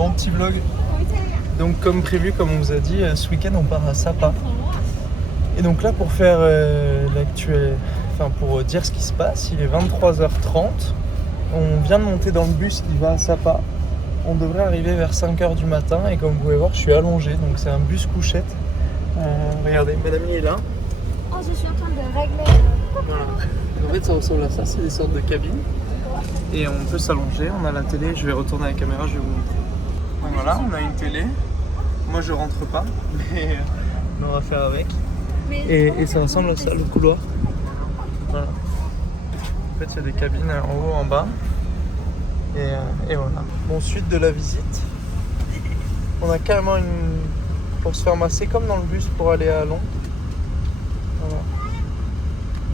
Bon, petit vlog. Donc comme prévu, comme on vous a dit, ce week-end on part à Sapa. Et donc là pour faire l'actuel, enfin pour dire ce qui se passe, il est 23h30. On vient de monter dans le bus qui va à Sapa. On devrait arriver vers 5h du matin et comme vous pouvez voir, je suis allongé, donc c'est un bus couchette. Regardez, madame est là. Oh, je suis en train de régler. Voilà. En fait ça ressemble à ça, c'est des sortes de cabines. Et on peut s'allonger, on a la télé, je vais retourner à la caméra, je vais vous montrer. Donc voilà, on a une télé. Moi je rentre pas, mais on va faire avec. Et ça ressemble à ça, le couloir. Voilà. En fait il y a des cabines en haut, en bas. Et voilà. Bon, suite de la visite. On a carrément une... pour se faire masser comme dans le bus pour aller à Londres. Voilà.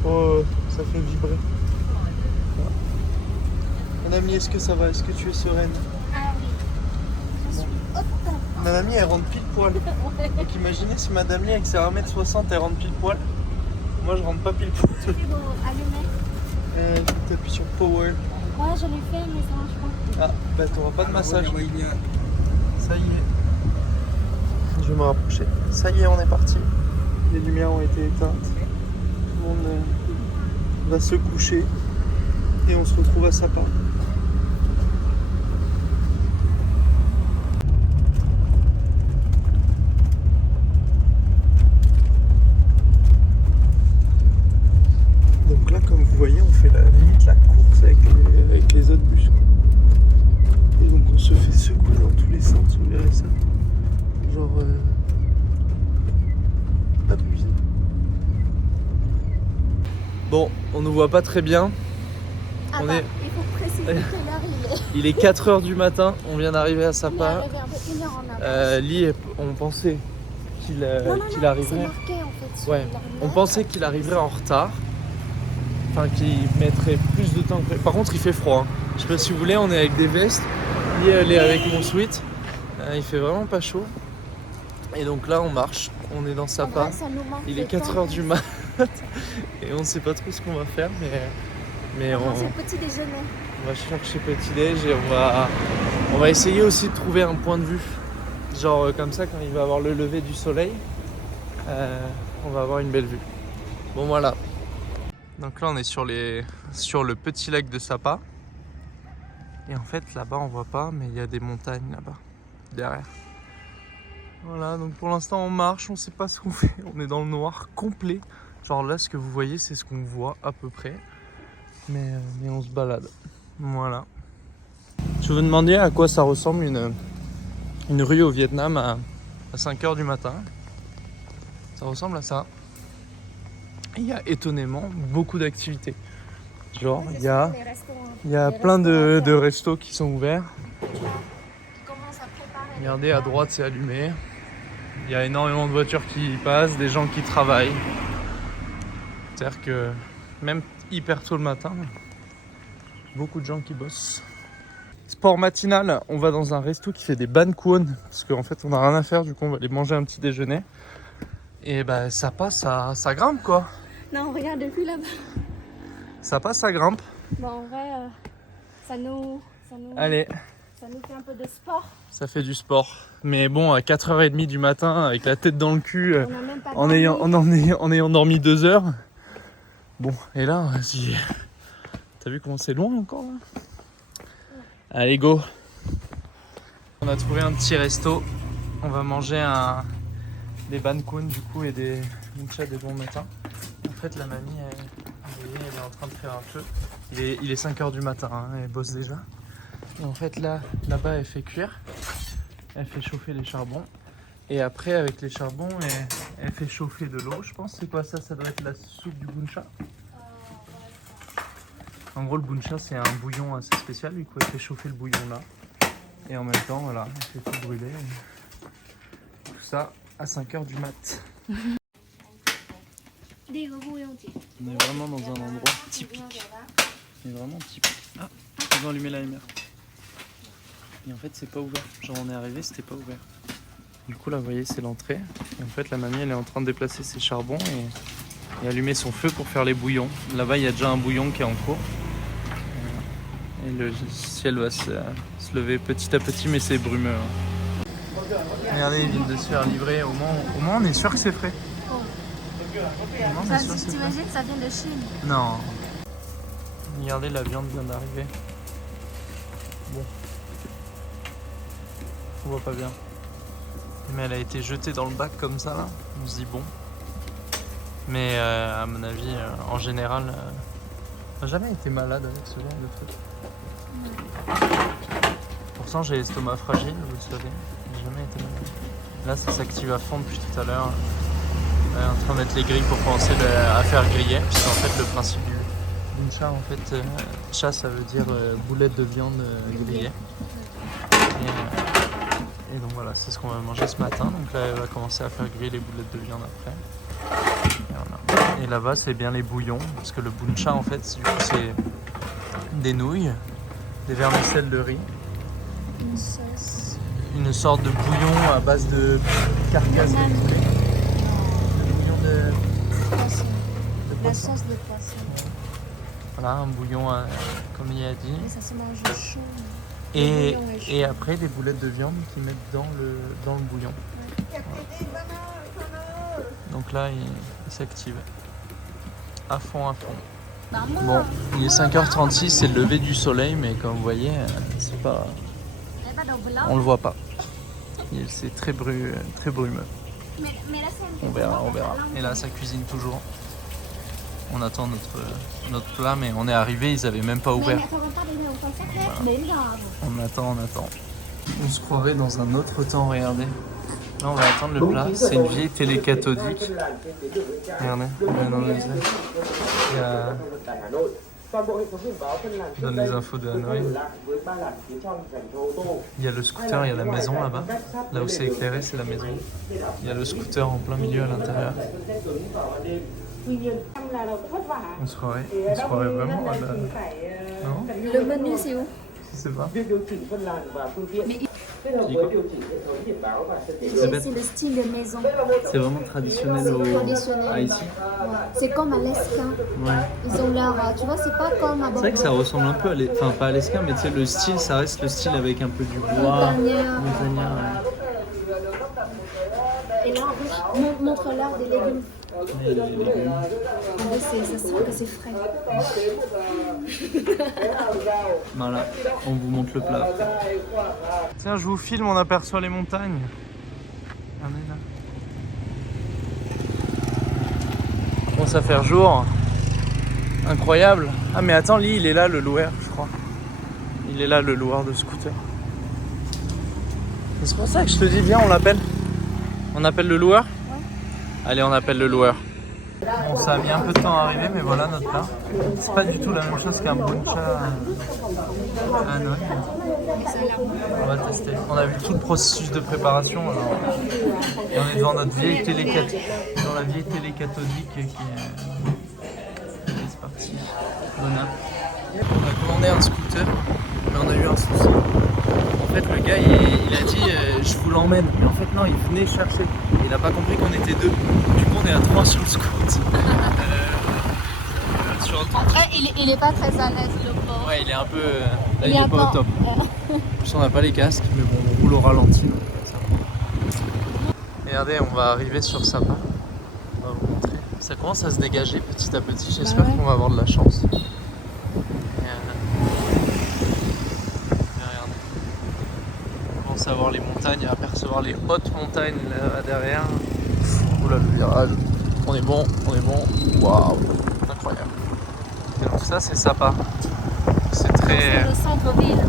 Oh, ça fait vibrer. Voilà. Madame, est-ce que ça va? Est-ce que tu es sereine? Ah oui. Je suis au top. Madame, elle rentre pile poil. Donc imaginez si Madame avec ses 1m60 elle rentre pile poil. Moi je rentre pas pile poil. C'est bon, allumé. Tu appuies sur Power. Ouais, je l'ai fait, mais ça marche pas. Ah, bah t'auras pas de massage. Ça y est. Je vais me rapprocher. Ça y est, on est parti. Les lumières ont été éteintes. Tout le monde va se coucher. Et on se retrouve à Sapa. Donc là, comme vous voyez, on fait limite la course avec les autres bus. Et donc on se fait secouer dans tous les sens, vous verrez ça. Genre abusé. Bon, on ne voit pas très bien. Ah On bah, est- il faut préciser quelle heure il est. Il est 4h du matin, on vient d'arriver à On est Sapa. arrivé un peu 1 heure en avance. Lee, on pensait qu'il Non, qu'il c'est arriverait. marqué en fait sur Ouais, leur on note. pensait qu'il arriverait en retard. Enfin, qu'il mettrait plus de temps que... Par contre, il fait froid. Hein. Je sais pas si vous voulez, on est avec des vestes. Lee, elle est avec mon sweat. Il fait vraiment pas chaud. Et donc là, on marche. On est dans En Sapa. vrai, ça nous manque Il est de temps. 4h du mat. Et on sait pas trop ce qu'on va faire. Mais On va manger on le petit déjeuner. va chercher petit déj et on va essayer aussi de trouver un point de vue. Genre comme ça, quand il va avoir le lever du soleil, on va avoir une belle vue. Bon voilà. Donc là on est sur le petit lac de Sapa. Et en fait là-bas on voit pas, mais il y a des montagnes là-bas, derrière. Voilà, donc pour l'instant on marche, on sait pas ce qu'on fait. On est dans le noir complet. Genre là ce que vous voyez c'est ce qu'on voit à peu près. Mais on se balade. Voilà. Je vous demandais à quoi ça ressemble une rue au Vietnam à 5h du matin. Ça ressemble à ça. Et il y a étonnamment beaucoup d'activités. Genre, il y a plein de restos qui sont ouverts. Regardez, à droite, c'est allumé. Il y a énormément de voitures qui passent, des gens qui travaillent. C'est-à-dire que même hyper tôt le matin, beaucoup de gens qui bossent. Sport matinal, on va dans un resto qui fait des ban kuon. Parce qu'en fait, on n'a rien à faire, du coup, on va aller manger un petit déjeuner. Et bah, ça passe, ça grimpe quoi. Non, regarde depuis là-bas. Ça passe, ça grimpe. Bon, en vrai, Allez, ça nous fait un peu de sport. ça fait du sport. Mais bon, à 4h30 du matin, avec la tête dans le cul, On n'a même pas en ayant dormi 2 heures. Bon, et là, vas-y. T'as vu comment c'est loin encore là? Allez, go. On a trouvé un petit resto. On va manger des ban kuon du coup et des muncha des bons matins. En fait, la mamie, elle est en train de faire un feu. Il est 5h du matin, hein, elle bosse déjà. Et en fait, là-bas, elle fait cuire. Elle fait chauffer les charbons. Et après, avec les charbons, elle fait chauffer de l'eau. Je pense, c'est quoi ça? Ça doit être la soupe du buncha. En gros, le buncha, c'est un bouillon assez spécial. Du coup, elle fait chauffer le bouillon là. Et en même temps, voilà, elle fait tout brûler. Tout ça à 5h du mat. On est vraiment dans un endroit typique. Mais vraiment typique. Ah, ils ont allumé la lumière. Et en fait, c'est pas ouvert. Genre, on est arrivé, c'était pas ouvert. Du coup, là, vous voyez, c'est l'entrée. Et en fait, la mamie, elle est en train de déplacer ses charbons et allumer son feu pour faire les bouillons. Là-bas, il y a déjà un bouillon qui est en cours. Et le ciel va se lever petit à petit, mais c'est brumeux. Hein. Regardez, ils viennent de se faire livrer. Au moins, on est sûr que c'est frais. Au moins, on est sûr que c'est frais. T'imagines que ça vient de Chine? Non. Regardez, la viande vient d'arriver. Bon. On voit pas bien. Mais elle a été jetée dans le bac comme ça, là. On se dit bon. Mais à mon avis, en général, j'ai jamais été malade avec ce genre de truc. Pourtant, j'ai l'estomac fragile, vous le savez. J'ai jamais été malade. Là, ça s'active à fond depuis tout à l'heure. On est en train de mettre les grilles pour commencer à faire griller. Puisqu'en fait, le principe du buncha, en fait, cha, ça veut dire boulette de viande grillée. Et donc voilà, c'est ce qu'on va manger ce matin. Donc là, elle va commencer à faire griller les boulettes de viande après. Et, voilà. Et là-bas, c'est bien les bouillons. Parce que le buncha, en fait, du coup, c'est des nouilles, des vermicelles de riz. Une sauce. Une sorte de bouillon à base de carcasse de poulet. Le bouillon de Poisson. La poisson. sauce de poisson. Voilà, un bouillon, comme il a dit. Et ça se mange chaud. Et après, des boulettes de viande qu'ils mettent dans le bouillon. Ouais. Voilà. Donc là, il s'active. À fond, à fond. Bon, il est 5h36, c'est le lever du soleil, mais comme vous voyez, c'est pas... on le voit pas. C'est très brumeux. On verra. Et là, ça cuisine toujours. On attend notre plat, mais on est arrivé, ils avaient même pas ouvert. Voilà. On attend. On se croirait dans un autre temps, regardez. Là, on va attendre le plat. C'est une vieille télé cathodique. Regardez, il y a... Je donne les infos de Hanoï. Il y a le scooter, il y a la maison là-bas. Là où c'est éclairé, c'est la maison. Il y a le scooter en plein milieu à l'intérieur. On se croirait vraiment à la... Non ? Le menu, c'est où? Je sais pas. C'est le style de maison. C'est vraiment traditionnel à ici. Ouais. C'est comme à l'Esquin. Ouais. Ils ont leur... Tu vois, c'est pas comme à C'est vrai que ça ressemble un peu à enfin pas à l'esquin, mais tu sais, le style, ça reste le style avec un peu du bois. Montagnard. Ouais. Et là, en plus, montre-leur des légumes. Et les légumes. En vrai, ça sent que c'est frais. Voilà, on vous montre le plat. Tiens, je vous filme, on aperçoit les montagnes. Regardez là. Il commence à faire jour. Incroyable. Ah mais attends, Lee, il est là, le loueur, je crois. Il est là, le loueur de scooter. Et c'est pour ça que je te dis, viens, on l'appelle. On appelle le loueur ? Ouais. Allez, on appelle le loueur. Bon, ça a mis un peu de temps à arriver, mais voilà notre plat. C'est pas du tout la même chose qu'un buncha à Hanoï. On va tester. On a vu tout le processus de préparation. Alors, et on est devant notre vieille télé cathodique qui est... C'est parti. Voilà. On a commandé un scooter, mais on a eu un souci. En fait, le gars, il a dit je vous l'emmène. Mais en fait, non, il venait chercher. Il n'a pas compris qu'on était deux. Du coup, on est à 3 sur le scoot. Après, il est pas très à l'aise, le pauvre. Ouais, il est un peu... là, il est pas au top. En plus, on n'a pas les casques, mais bon, on roule au ralenti. Donc ça va. Regardez, on va arriver sur Sapa. On va vous montrer. Ça commence à se dégager petit à petit. J'espère qu'on va avoir de la chance. On commence à voir les montagnes, à apercevoir les hautes montagnes là derrière. Oula, le virage. On est bon. Waouh, incroyable. Et donc ça, c'est Sapa. C'est très... C'est le centre-ville.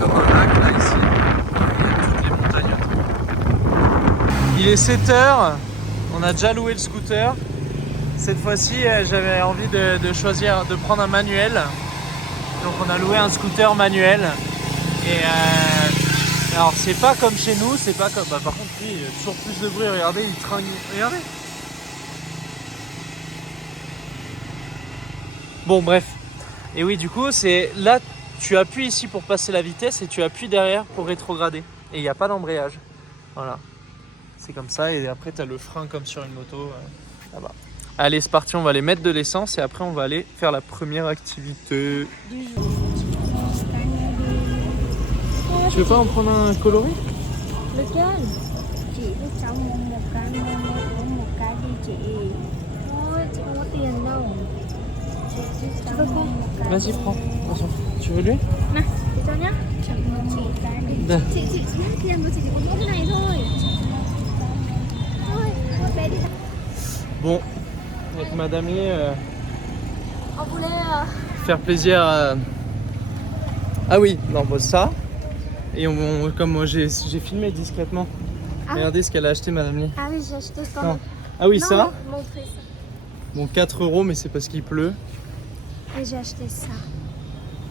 Comme un lac là ici. Il y a toutes les montagnes autour. Il est 7h. On a déjà loué le scooter. Cette fois-ci, j'avais envie de choisir, de prendre un manuel. Donc on a loué un scooter manuel. Et alors c'est pas comme chez nous, c'est pas comme... Bah, par contre lui, il y a toujours plus de bruit, regardez, il tringue, regardez. Bon bref. Et oui, du coup, c'est là, tu appuies ici pour passer la vitesse et tu appuies derrière pour rétrograder. Et il n'y a pas d'embrayage. Voilà. C'est comme ça et après tu as le frein comme sur une moto là-bas. Allez, c'est parti, on va aller mettre de l'essence et après on va aller faire la première activité. Tu veux pas en prendre un coloris? Lequel? Chị với cháu mua một cái memo của một cái đi chị. Thôi, chị không có tiền đâu. Cháu mua một cái. Vas-y, prends. Attention. Tu veux lui? Này, để cho nhá. Cháu mua chị cái đi. Đây. Chị hết tiền rồi, chị chỉ có mỗi cái này thôi. Thôi, bé đi. Bon, avec Madame Lé, On voulait... faire plaisir à... Ah oui, non, bon, ça. Et comme moi j'ai filmé discrètement. Ah. Regardez ce qu'elle a acheté, Madame Lé. Ah oui, j'ai acheté ça. Non. Ah oui, Non, ça. montrer ça. Bon, 4 €, mais c'est parce qu'il pleut. Et j'ai acheté ça.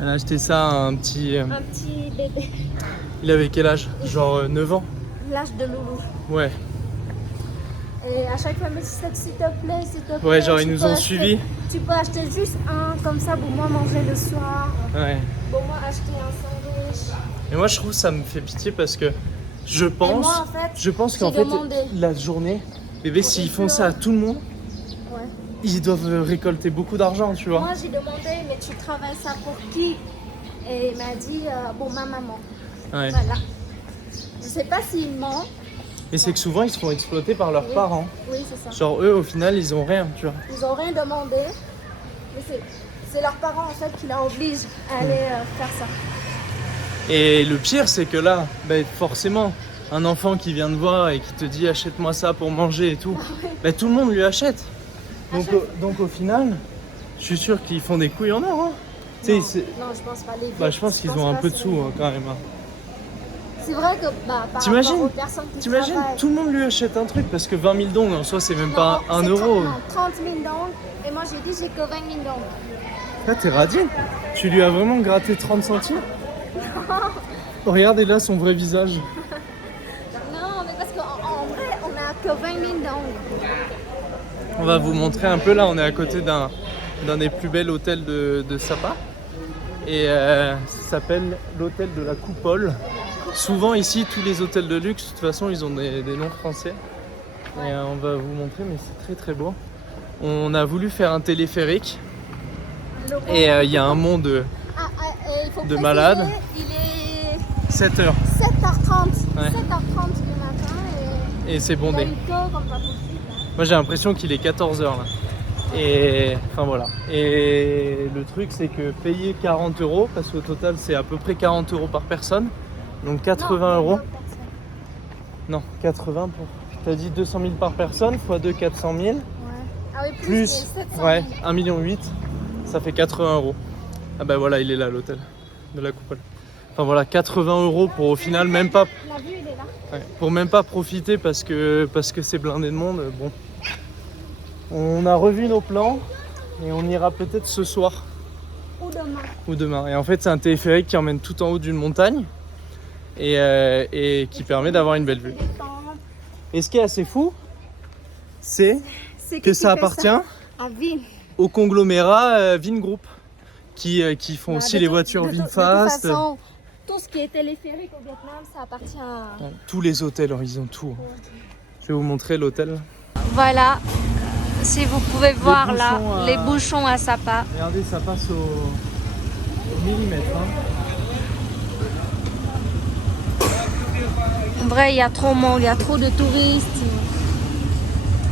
Elle a acheté ça à un petit... Un petit bébé. Il avait quel âge? Genre 9 ans? L'âge de Loulou. Ouais. Et à chaque fois, mais s'il te plaît, s'il te plaît. Ouais, genre ils tu nous peux ont acheter- suivis. Tu peux acheter juste un, comme ça, pour moi manger le soir. Ouais. Pour moi acheter un sandwich. Et moi je trouve ça me fait pitié parce que je pense... moi, en fait, je pense j'ai qu'en fait, demandé. la journée, bébé, s'ils font ça à tout le monde, Ouais. ils doivent récolter beaucoup d'argent, tu vois. Moi, j'ai demandé, mais tu travailles ça pour qui? Et il m'a dit, bon, ma maman. Ouais. Voilà. Je sais pas s'il ment. Et c'est que souvent ils se font exploiter par leurs Oui. parents. Oui, c'est ça. Genre eux au final ils ont rien, tu vois. Ils ont rien demandé. Mais c'est leurs parents, en fait, qui l'obligent à aller faire ça. Et le pire c'est que là, ben, forcément, un enfant qui vient te voir et qui te dit achète-moi ça pour manger et tout, ben, tout le monde lui achète. Donc au final, je suis sûr qu'ils font des couilles en or. Hein. Tu sais, Non, je pense pas. Les bah, vieux, je pense qu'ils pas ont un peu de c'est- sous hein, quand même. Hein. C'est vrai que par T'imagines rapport aux personnes qui T'imagines, travaillent... tout le monde lui achète un truc parce que 20 000 dong en soi c'est même pas Non, 1 c'est euro. 30 000 dong. Et moi, j'ai dit, j'ai que 20 000 dong. Là t'es radine. Tu lui as vraiment gratté 30 centimes. Regardez là son vrai visage. Non, mais parce qu'en vrai, on a que 20 000 dong. On va vous montrer un peu là, on est à côté d'un des plus bels hôtels de Sapa. Et ça s'appelle l'hôtel de la Coupole. Souvent ici, tous les hôtels de luxe, de toute façon, ils ont des noms français. Et on va vous montrer, mais c'est très très beau. On a voulu faire un téléphérique. Et il y a un monde de Il faut de préciser, malade. Il est 7 heures. 7h30. Ouais. 7h30 du matin. Et c'est Il y a bondé. une queue comme pas possible. Moi j'ai l'impression qu'il est 14 heures là. Et enfin voilà. Et le truc c'est que payer 40 €, parce qu'au total c'est à peu près 40 € par personne. Donc 80 Non, €. Non, 80 pour. T'as dit 200 000 par personne, x 2, 400 000. Ouais. Ah oui, plus, Plus, 700 000. ouais, 1,8 million, ça fait 80 €. Ah bah voilà, il est là l'hôtel de la Coupole. Enfin voilà, 80 € pour au final même pas. La vue, il est là. Ouais, pour même pas profiter parce que c'est blindé de monde. Bon, on a revu nos plans et on ira peut-être ce soir Ou demain. ou demain. Et en fait, c'est un téléphérique qui emmène tout en haut d'une montagne et qui permet d'avoir une belle vue. Et ce qui est assez fou, c'est C'est que qui ça fait appartient À Vin. au conglomérat Vingroup qui font Bah, aussi de les tout- voitures de tout- VinFast. De toute façon, tout ce qui est téléphérique au Vietnam, ça appartient à... Tous les hôtels, ils ont tout. Je vais vous montrer l'hôtel. Voilà, si vous pouvez voir là, bouchons à- les bouchons à Sapa. Regardez, ça passe au millimètre. Hein. En vrai, il y a trop de monde, il y a trop de touristes.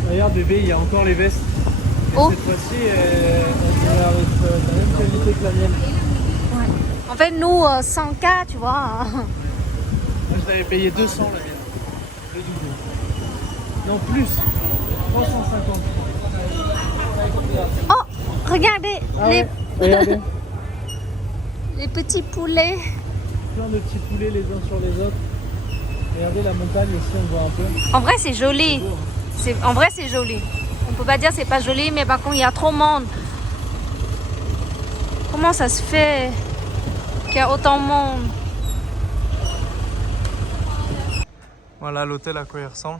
Regarde bébé, il y a encore les vestes. Et Oh. cette fois-ci, elles ont l'air d'être de la même qualité que la mienne. En fait, nous, 100K, tu vois. Moi, je l'avais payé 200 la mienne. Le double. Non, plus. 350. Oh, regardez, Ah ouais, regardez. les petits poulets. Plein de petits poulets les uns sur les autres. Regardez la montagne aussi, on voit un peu. En vrai, c'est joli. En vrai, c'est joli. On peut pas dire que c'est pas joli, mais par contre, il y a trop de monde. Comment ça se fait qu'il y a autant de monde? Voilà l'hôtel à quoi il ressemble.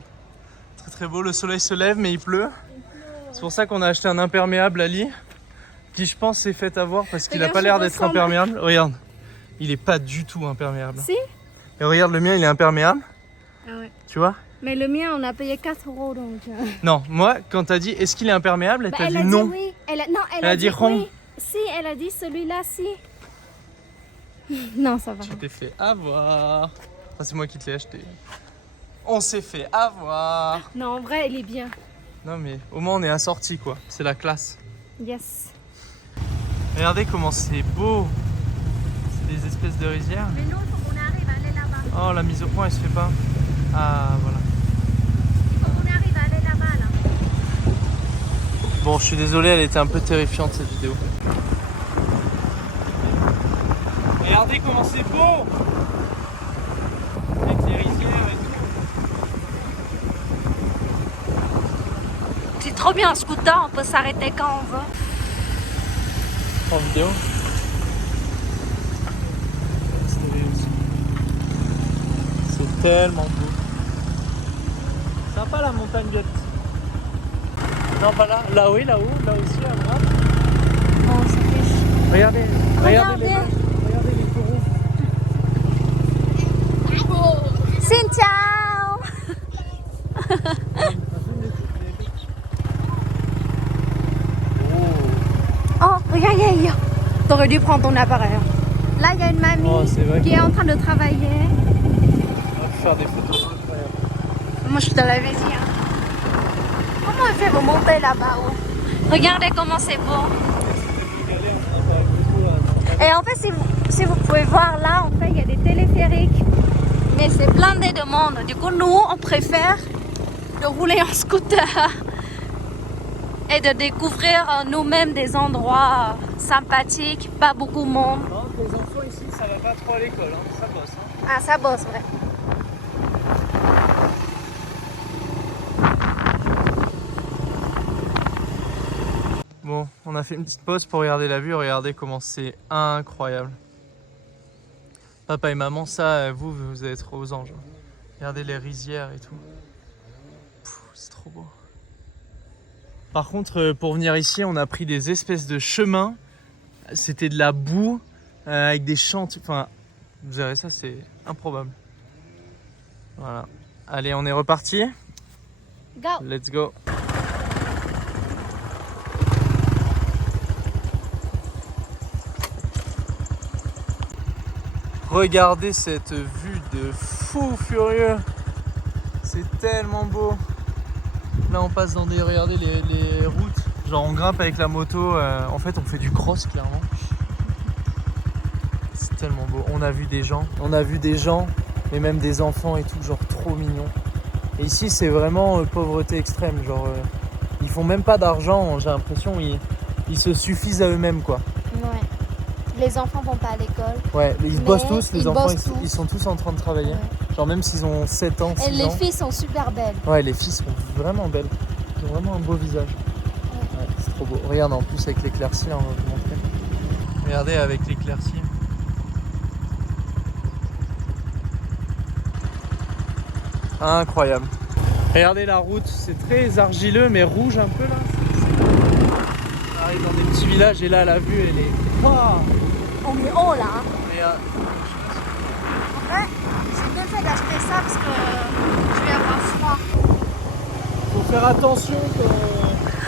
Très très beau, le soleil se lève mais il pleut. C'est pour ça qu'on a acheté un imperméable à lit qui je pense s'est fait avoir parce qu'il a Regarde, pas l'air je d'être ressemble. imperméable. Regarde, il est pas du tout imperméable. Si. Et regarde le mien il est imperméable. Ah ouais. Tu vois? Mais le mien, on a payé 4 euros donc. Non, moi, quand t'as dit est-ce qu'il est imperméable, elle Bah, t'a elle dit a non. dit oui. Elle a dit rond. oui. Si, elle a dit celui-là, si. Non, ça va. Tu t'es fait avoir. Enfin, c'est moi qui te l'ai acheté. On s'est fait avoir. Non, en vrai, elle est bien. Non, mais au moins on est assortis quoi. C'est la classe. Yes. Regardez comment c'est beau. C'est des espèces de rizières. Mais non, il faut qu'on arrive à aller là-bas. Oh, la mise au point, elle se fait pas. Ah, voilà. Il faut qu'on arrive à aller là-bas, là. Bon, je suis désolé, elle était un peu terrifiante cette vidéo. Regardez comment c'est beau. Avec les rizières et tout. C'est trop bien un scooter, on peut s'arrêter quand on veut. En vidéo. C'est tellement beau. Sympa la montagne Biette. Non, pas là. Là oui, là-haut, là aussi à droite. Oh, ça fait chier. Regardez, regardez les Regardez. vaches, regardez les taureaux. Xin chào. Oh, regarde, il y a. T'aurais dû prendre ton appareil. Là, il y a une mamie Oh, c'est vrai qui est en train de travailler. On va faire des photos incroyables. Moi, je te l'avais dit. Hein. Comment elle fait pour monter là-bas haut? Regardez comment c'est beau. Et en fait, si vous pouvez voir là, en fait, il y a des téléphériques. Mais c'est blindé de monde. Du coup, nous, on préfère de rouler en scooter et de découvrir nous-mêmes des endroits sympathiques, pas beaucoup de monde. Non, les enfants ici, ça va pas trop à l'école, hein. Ça bosse. Hein. Ah, ça bosse, vrai. Bon, on a fait une petite pause pour regarder la vue. Regardez comment c'est incroyable. Papa et maman, ça, vous allez être aux anges. Regardez les rizières et tout. C'est trop beau. Par contre, pour venir ici, on a pris des espèces de chemins. C'était de la boue avec des champs. Enfin, vous verrez ça, c'est improbable. Voilà. Allez, on est reparti. Go. Let's go. Regardez cette vue de fou furieux. C'est tellement beau. Là on passe dans des, regardez les routes. Genre on grimpe avec la moto. En fait on fait du cross clairement. C'est tellement beau. On a vu des gens. Et même des enfants et tout. Genre trop mignon. Et ici c'est vraiment pauvreté extrême. Genre ils font même pas d'argent. J'ai l'impression ils se suffisent à eux-mêmes quoi. Ouais. Les enfants vont pas à l'école. Ouais, ils Mais bossent tous, les ils enfants, bossent tous. ils sont tous en train de travailler. Ouais. Genre même s'ils ont 7 ans, 6 Et les ans. filles sont super belles. Ouais, les filles sont vraiment belles. Ils ont vraiment un beau visage. Ouais, c'est trop beau. Regarde en plus avec l'éclaircie, là, on va vous montrer. Regardez avec l'éclaircie. Incroyable. Regardez la route, c'est très argileux mais rouge un peu là. On arrive dans des petits villages et là la vue elle est... Oh, On est haut là. Hein. mais, En vrai, j'ai bien fait d'acheter ça parce que je vais avoir froid. faut faire attention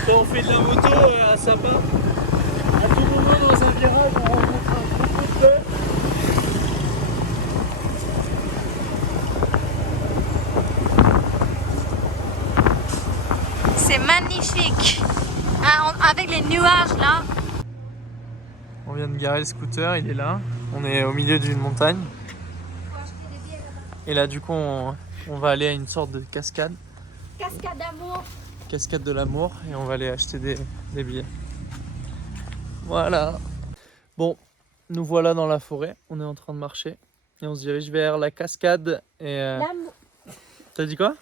quand on fait de la moto à Sapa. À tout moment dans un virage, on rencontre un gros coup de feu. C'est magnifique. Ah, avec les nuages là. On vient de garer le scooter, il est là. On est au milieu d'une montagne. Et là, du coup, on va aller à une sorte de cascade. Cascade d'amour. Cascade de l'amour. Et on va aller acheter des billets. Voilà. Bon, nous voilà dans la forêt. On est en train de marcher. Et on se dirige vers la cascade. Et L'amour. t'as dit quoi?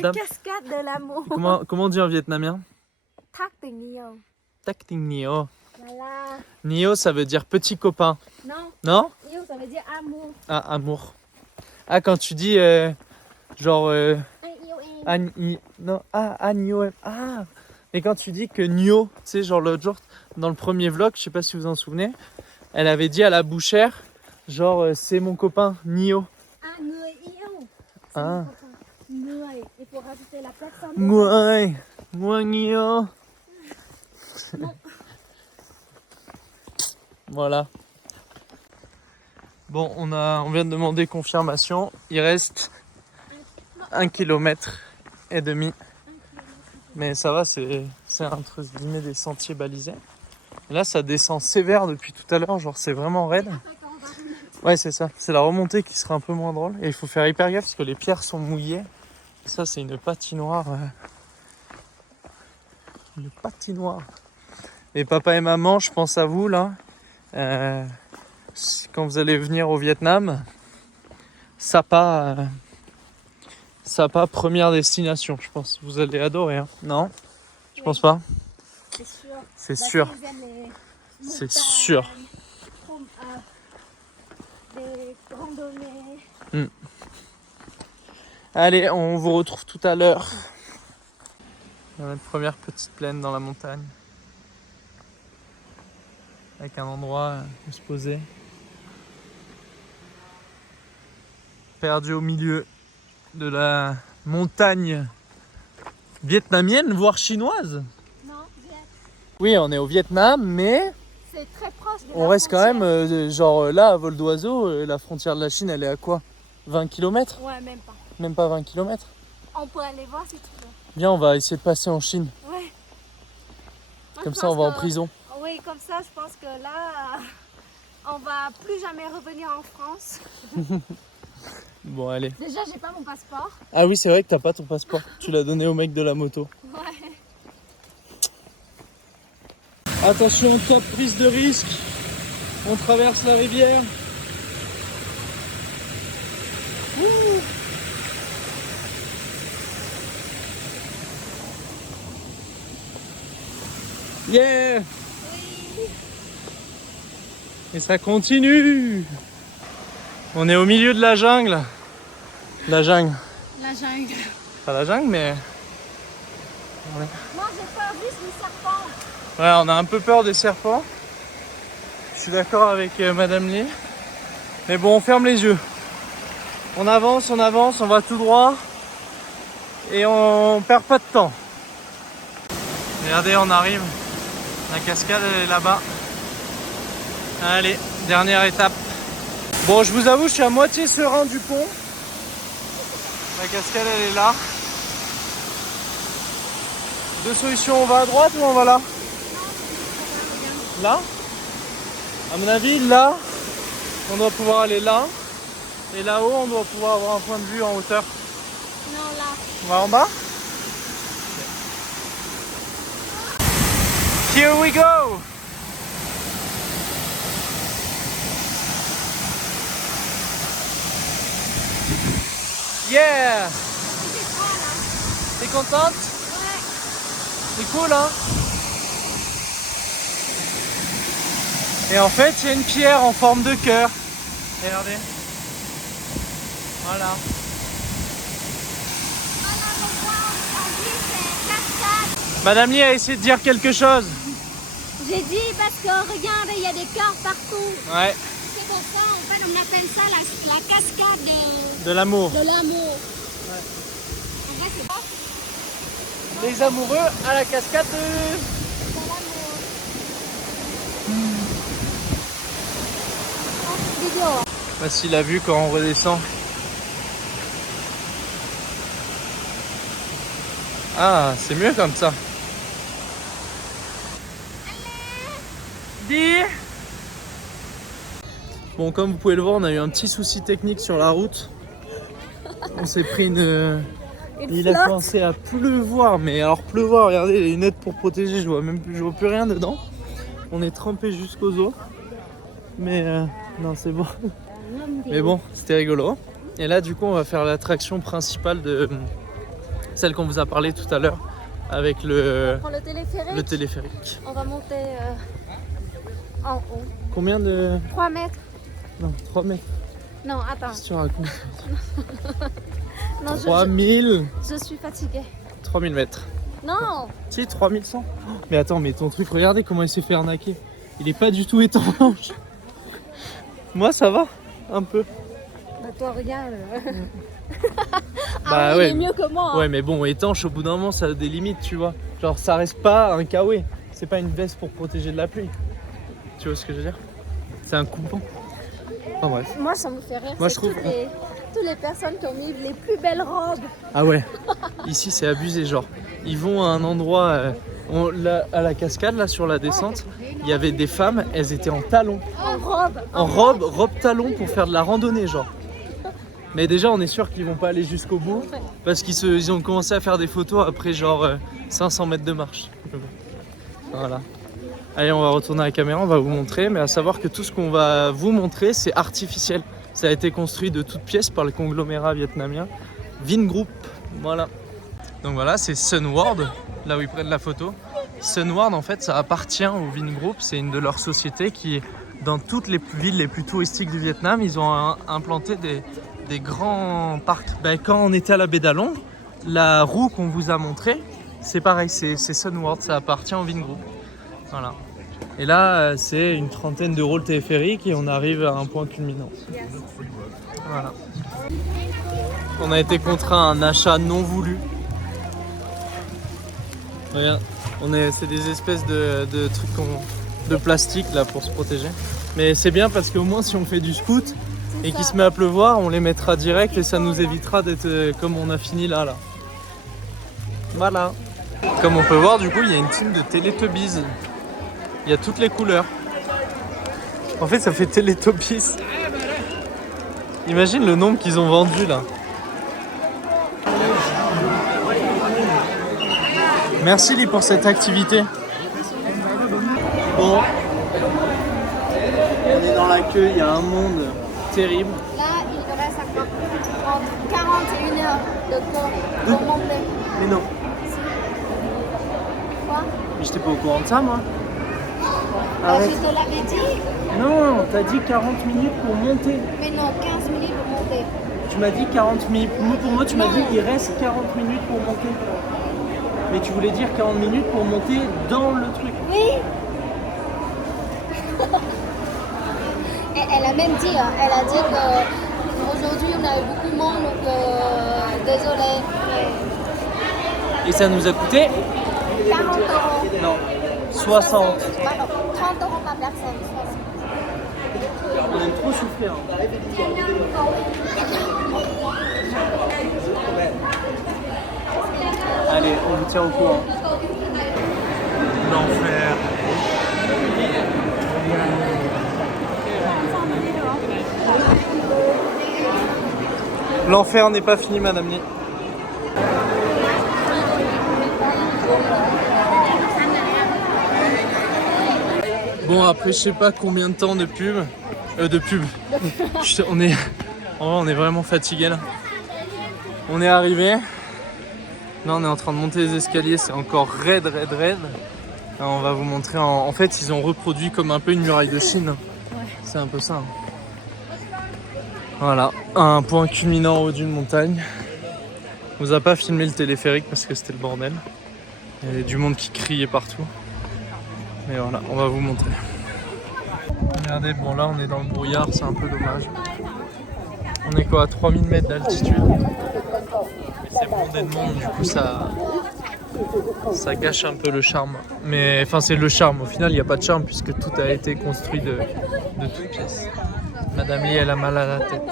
La cascade de l'amour. Comment on dit en vietnamien? Thác tình yêu. Tak ting nio. Voilà. Nio, ça veut dire petit copain. Non, Non? yêu ça veut dire amour. Ah, amour. Ah, quand tu dis genre... Anh yêu em. Non, Nio. Ah, mais quand tu dis que Nio, tu sais, genre l'autre jour, dans le premier vlog, je sais pas si vous vous en souvenez, elle avait dit à la bouchère, genre c'est mon copain Nio. À người yêu. Ah. Người pour rajouter la plateforme. Ouais, Guagnon. Voilà. Bon, on vient de demander confirmation. Il reste 1,5 km. Mais ça va, c'est entre guillemets des sentiers balisés. Et là, ça descend sévère depuis tout à l'heure, genre c'est vraiment raide. Ouais, c'est ça. C'est la remontée qui sera un peu moins drôle. Et il faut faire hyper gaffe parce que les pierres sont mouillées. Ça, c'est une patinoire. Une patinoire. Et papa et maman, je pense à vous là. Quand vous allez venir au Vietnam, Sapa, première destination, je pense. Vous allez adorer, hein. Non? Je pense pas. C'est sûr. C'est sûr. C'est sûr. Des randonnées. Allez, on vous retrouve tout à l'heure. Dans notre première petite plaine dans la montagne. Avec un endroit où se poser. Perdu au milieu de la montagne vietnamienne, voire chinoise. Non, Viet. Oui, on est au Vietnam, mais C'est très proche de on la reste quand frontière. même, genre là, à vol d'oiseau, la frontière de la Chine, elle est à quoi? 20 km? Ouais, même pas. Même pas 20 km? On peut aller voir si tu veux. Viens, on va essayer de passer en Chine. Ouais. Moi, Comme je ça, on pense va en que- prison. Oui, comme ça, je pense que là, on va plus jamais revenir en France. Bon, allez. Déjà, j'ai pas mon passeport. Ah oui, c'est vrai que t'as pas ton passeport. Tu l'as donné au mec de la moto. Ouais. Attention, top prise de risque. On traverse la rivière. Ouh. Yeah. Et ça continue. On est au milieu de la jungle. La jungle. La jungle. Pas la jungle, mais... Moi, j'ai peur juste du serpent. Ouais, on a un peu peur des serpents. Je suis d'accord avec Madame Lee. Mais bon, on ferme les yeux. On avance, on va tout droit. Et on perd pas de temps. Regardez, on arrive. La cascade, elle est là-bas. Allez, dernière étape. Bon, je vous avoue, je suis à moitié serein du pont. La cascade, elle est là. Deux solutions, on va à droite ou on va là? Là? À mon avis, là, on doit pouvoir aller là. Et là-haut, on doit pouvoir avoir un point de vue en hauteur. Non, là. On va en bas? Here we go! Yeah! T'es contente? Ouais. C'est cool, hein? Et en fait, il y a une pierre en forme de cœur. Regardez. Voilà. Madame Lee a essayé de dire quelque chose. J'ai dit parce que regarde, il y a des cœurs partout. Ouais, C'est pour ça, en fait, on appelle ça la cascade de l'amour. de l'amour. En vrai, c'est pas Les amoureux à la cascade de... de l'amour. Vidéo. Facile à vue quand on redescend. Ah, c'est mieux comme ça. Dis. Bon, comme vous pouvez le voir, on a eu un petit souci technique sur la route. On s'est pris une... Il a commencé à pleuvoir, mais alors pleuvoir, regardez les lunettes pour protéger, je vois plus rien dedans. On est trempé jusqu'aux os. Mais non, c'est bon. Mais bon, c'était rigolo. Et là, du coup, on va faire l'attraction principale de celle qu'on vous a parlé tout à l'heure avec le Prends le téléphérique. téléphérique. On va monter en haut. Combien de... 3 mètres. Non, 3 mètres. Non, attends. Qu'est-ce que tu racontes? Non, 3000 je suis fatiguée. 3000 mètres. Non. Si, 3100. Mais attends, mais ton truc, regardez comment il s'est fait arnaquer. Il est pas du tout étanche. Moi, ça va, un peu. Bah, toi, regarde. Bah oui, ouais. il est mieux que moi. Ouais, mais bon, étanche, au bout d'un moment, ça a des limites, tu vois. Genre, ça reste pas un kawaii. C'est pas une veste pour protéger de la pluie. Tu vois ce que je veux dire? C'est un coupon. Enfin bref. Moi, ça me fait rire. Moi, c'est je trouve- toutes les personnes qui ont mis les plus belles robes. Ah ouais. Ici, c'est abusé, genre. Ils vont à un endroit, là, à la cascade, là, sur la descente. Il y avait des femmes, elles étaient en talons. En robe. En robe talon pour faire de la randonnée, genre. Mais déjà, on est sûr qu'ils vont pas aller jusqu'au bout. Parce ils ont commencé à faire des photos après, genre, 500 mètres de marche. Voilà. Allez, on va retourner à la caméra, on va vous montrer. Mais à savoir que tout ce qu'on va vous montrer, c'est artificiel. Ça a été construit de toutes pièces par le conglomérat vietnamien Vingroup. Voilà. Donc voilà, c'est Sunward, là où ils prennent la photo. Sunward, en fait, ça appartient au Vingroup. C'est une de leurs sociétés qui, dans toutes les villes les plus touristiques du Vietnam, ils ont implanté des grands parcs. Ben, quand on était à la baie d'Along, la roue qu'on vous a montrée, c'est pareil, c'est Sunward, ça appartient au Vingroup. Voilà. Et là, c'est une 30aine d'euros le téléphérique et on arrive à un point culminant. Voilà. On a été contraint à un achat non voulu. Regarde, c'est des espèces de trucs de plastique là pour se protéger. Mais c'est bien parce qu'au moins si on fait du scoot et qu'il se met à pleuvoir, on les mettra direct et ça nous évitera d'être comme on a fini là. Voilà. Comme on peut voir, du coup, il y a une team de Teletubbies. Il y a toutes les couleurs. En fait, ça fait Teletubbies. Imagine le nombre qu'ils ont vendu là. Merci Lee pour cette activité. Bon, on est dans la queue, il y a un monde terrible. Là, il reste entre 40 et 1 heure de queue pour monter. Mais non, Quoi? mais j'étais pas au courant de ça moi. Je Arrête. te l'avais dit, Non, t'as dit 40 minutes pour monter. mais non, 15 minutes pour monter. Tu m'as dit 40 minutes. Pour moi, tu m'as dit il reste 40 minutes pour monter. Mais tu voulais dire 40 minutes pour monter dans le truc. Oui. Et elle a même dit, hein, elle a dit qu'aujourd'hui on a eu beaucoup de monde, donc désolé. Et ça nous a coûté 40 euros. Non, 60. Pardon, 30 euros par personne. 60. On aime trop souffrir. Allez, on vous tient au courant. L'enfer. L'enfer n'est pas fini, Madame Lee. Bon, après je sais pas combien de temps de pub. On est vraiment fatigué là. On est arrivé. Là on est en train de monter les escaliers, c'est encore raide. Là, on va vous montrer. En fait, ils ont reproduit comme un peu une muraille de Chine. C'est un peu ça. Voilà, un point culminant en haut d'une montagne. On vous a pas filmé le téléphérique parce que c'était le bordel. Il y avait du monde qui criait partout. Mais voilà, on va vous montrer. Regardez, bon là on est dans le brouillard, c'est un peu dommage. On est quoi, à 3000 mètres d'altitude. Mais c'est bondé de monde, du coup ça gâche un peu le charme. Mais enfin c'est le charme, au final il n'y a pas de charme puisque tout a été construit de toutes pièces. Madame Lee elle a mal à la tête.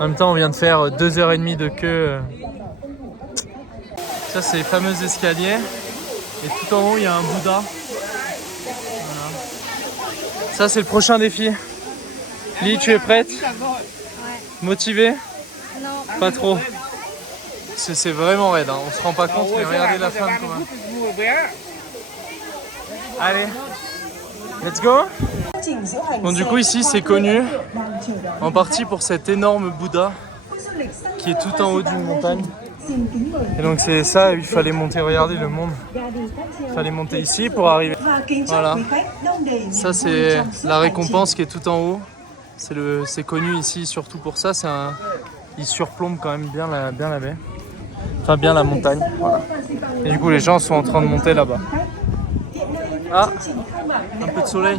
En même temps on vient de faire 2h30 de queue. Ça c'est les fameux escaliers. Et tout en haut il y a un Bouddha. Voilà. Ça c'est le prochain défi. Lee, tu es prête? Motivée? Non. Pas trop. C'est vraiment raide, hein. On se rend pas compte, mais regardez la femme quand même. Allez, let's go. Bon, du coup ici c'est connu en partie pour cet énorme Bouddha qui est tout en haut d'une montagne. Et donc c'est ça, il fallait monter, regardez le monde. Il fallait monter ici pour arriver. Voilà. Ça c'est la récompense qui est tout en haut. C'est connu ici surtout pour ça. Il surplombe quand même bien la baie. Enfin bien la montagne. Voilà. Et du coup les gens sont en train de monter là-bas. Ah, un peu de soleil.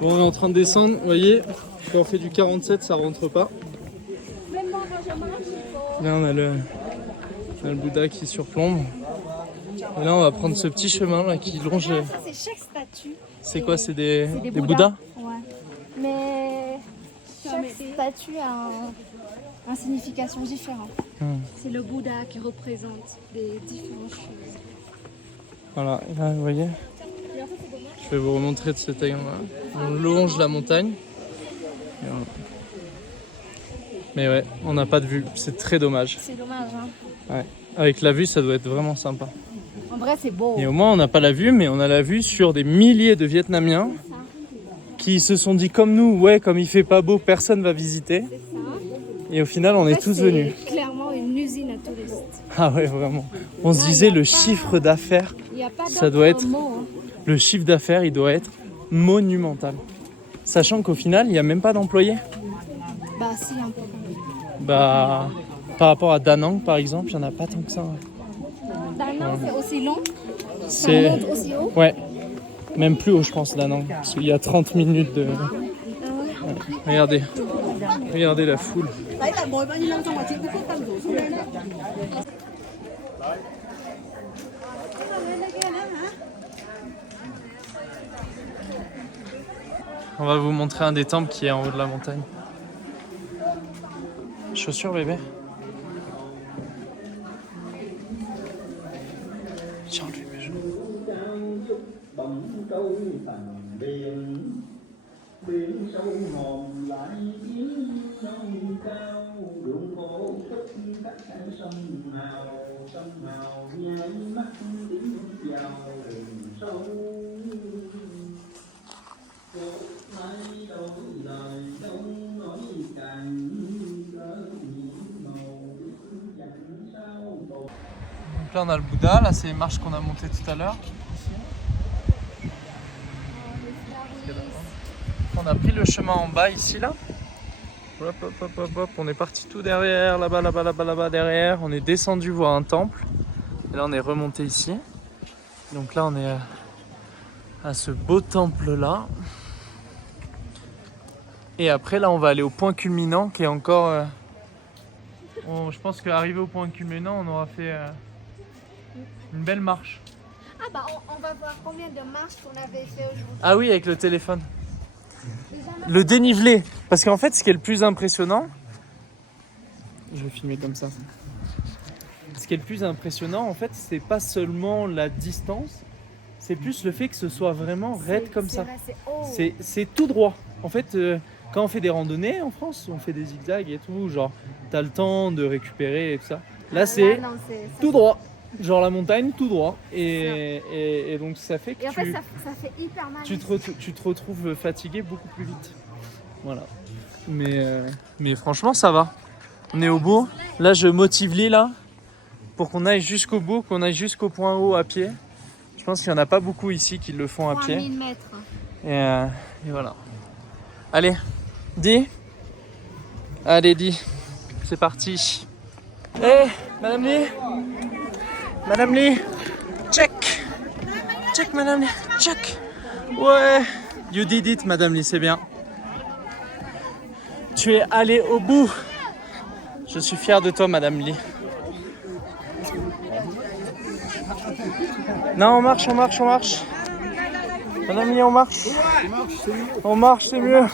Bon, on est en train de descendre, vous voyez, quand on fait du 47, ça rentre pas. Là, on a le Bouddha qui surplombe. Et là, on va prendre ce petit chemin là qui longe. Ça, c'est chaque statue. C'est quoi? C'est des Bouddhas. Bouddhas? Ouais. Mais chaque statue a une signification différente. C'est le Bouddha qui représente des différentes choses. Voilà, et là, vous voyez, je vais vous remontrer de cet angle-là. On longe la montagne. Et voilà. Mais ouais, on n'a pas de vue, c'est très dommage. C'est dommage, hein. Ouais. Avec la vue, ça doit être vraiment sympa. En vrai, c'est beau. Et au moins, on n'a pas la vue, mais on a la vue sur des milliers de Vietnamiens qui se sont dit comme nous, ouais, comme il fait pas beau, personne va visiter. Et au final, on est tous venus. C'est clairement une usine à touristes. Ah ouais, vraiment. On se disait, le chiffre d'affaires, Il n'y a pas ça doit être... mot, hein. Le chiffre d'affaires, il doit être monumental. Sachant qu'au final, il n'y a même pas d'employés. Bah, si, un peu. Bah, par rapport à Da Nang, par exemple, il n'y en a pas tant que ça. Da Nang, c'est aussi long. Ça C'est... monte aussi haut. Ouais, même plus haut, je pense, Da Nang. Parce qu'il y a 30 minutes de... Ouais. Regardez. Regardez la foule. On va vous montrer un des temples qui est en haut de la montagne. Chaussures, bébé? Tiens, lui, mes genoux. Donc là on a le Bouddha, là c'est les marches qu'on a montées tout à l'heure. On a pris le chemin en bas ici là. Hop, hop, hop, hop, hop. On est parti tout derrière, là-bas, là-bas, là-bas, là-bas, derrière. On est descendu voir un temple. Et là on est remonté ici. Donc là on est à ce beau temple là. Et après là on va aller au point culminant qui est encore... je pense qu'arrivé au point culminant on aura fait une belle marche. Ah bah, on va voir combien de marches qu'on avait fait aujourd'hui. Ah oui, avec le téléphone. Le dénivelé. Parce qu'en fait ce qui est le plus impressionnant... Je vais filmer comme ça. Ce qui est le plus impressionnant en fait c'est pas seulement la distance, c'est plus le fait que ce soit vraiment raide comme ça. C'est tout droit. En fait, quand on fait des randonnées en France, on fait des zigzags et tout, genre t'as le temps de récupérer et tout ça. Là c'est tout droit, genre la montagne tout droit. Et donc ça fait que en fait, ça fait hyper mal. tu te retrouves fatigué beaucoup plus vite. Voilà. Mais franchement ça va. On est au bout. Là je motive Lee là pour qu'on aille jusqu'au bout, qu'on aille jusqu'au point haut à pied. Je pense qu'il n'y en a pas beaucoup ici qui le font à pied. 3000 mètres. Et voilà. Allez, dis. Allez, dis. C'est parti. Hey, Madame Lee. Madame Lee. Check. Check, Madame Lee. Check. Ouais. You did it, Madame Lee, c'est bien. Tu es allée au bout. Je suis fier de toi, Madame Lee. Non, on marche, on marche, on marche. Madame Lee, on marche. On marche, c'est mieux.